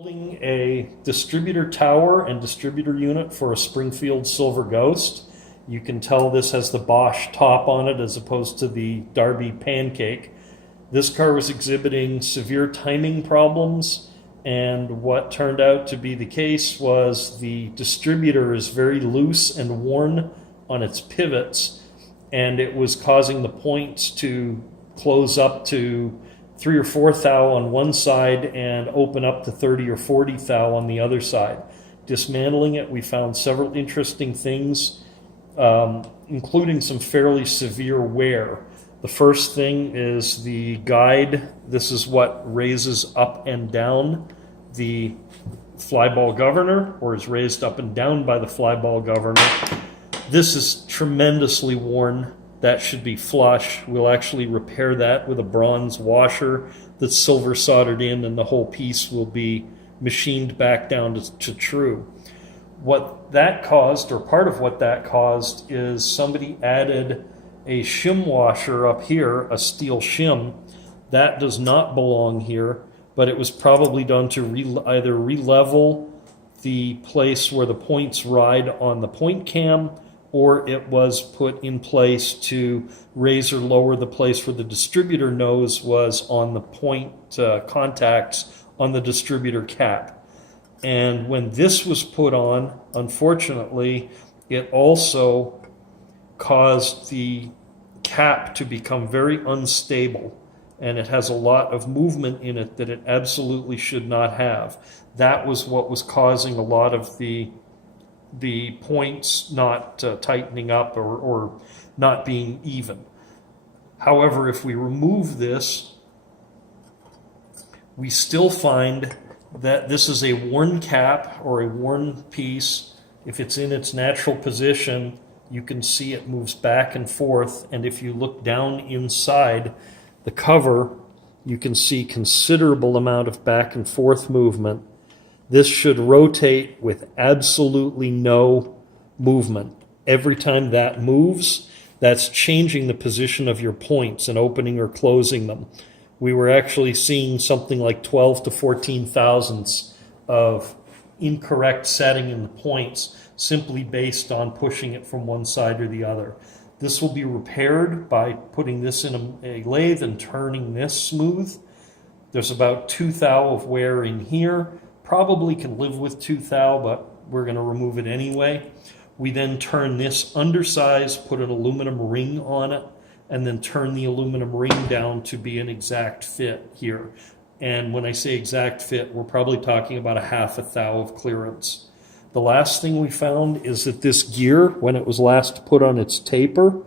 Building a distributor tower and distributor unit for a Springfield Silver Ghost. You can tell this has the Bosch top on it as opposed to the Darby Pancake. This car was exhibiting severe timing problems, and what turned out to be the case was the distributor is very loose and worn on its pivots, and it was causing the points to close up to 3 or 4 thou on one side and open up to 30 or 40 thou on the other side. Dismantling it, we found several interesting things, including some fairly severe wear. The first thing is the guide. This is what raises up and down the flyball governor, or is raised up and down by the flyball governor. This is tremendously worn. That should be flush. We'll actually repair that with a bronze washer that's silver soldered in, and the whole piece will be machined back down to true. What that caused, or part of what that caused, is somebody added a shim washer up here, a steel shim. That does not belong here, but it was probably done to either re-level the place where the points ride on the point cam, or it was put in place to raise or lower the place where the distributor nose was on the point contacts on the distributor cap. And when this was put on, unfortunately, it also caused the cap to become very unstable, and it has a lot of movement in it that it absolutely should not have. That was what was causing a lot of the points not tightening up or not being even. However, if we remove this, we still find that this is a worn cap or a worn piece. If it's in its natural position, you can see it moves back and forth, and if you look down inside the cover, you can see considerable amount of back and forth movement. This should rotate with absolutely no movement. Every time that moves, that's changing the position of your points and opening or closing them. We were actually seeing something like 12 to 14 thousandths of incorrect setting in the points simply based on pushing it from one side or the other. This will be repaired by putting this in a lathe and turning this smooth. There's about 2 thou of wear in here. Probably can live with 2 thou, but we're going to remove it anyway. We then turn this undersize, put an aluminum ring on it, and then turn the aluminum ring down to be an exact fit here. And when I say exact fit, we're probably talking about a 1/2 thou of clearance. The last thing we found is that this gear, when it was last put on its taper,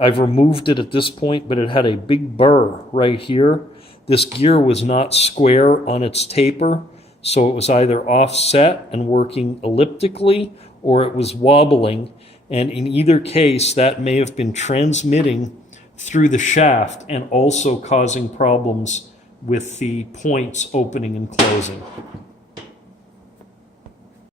I've removed it at this point, but it had a big burr right here. This gear was not square on its taper, so it was either offset and working elliptically, or it was wobbling, and in either case, that may have been transmitting through the shaft and also causing problems with the points opening and closing.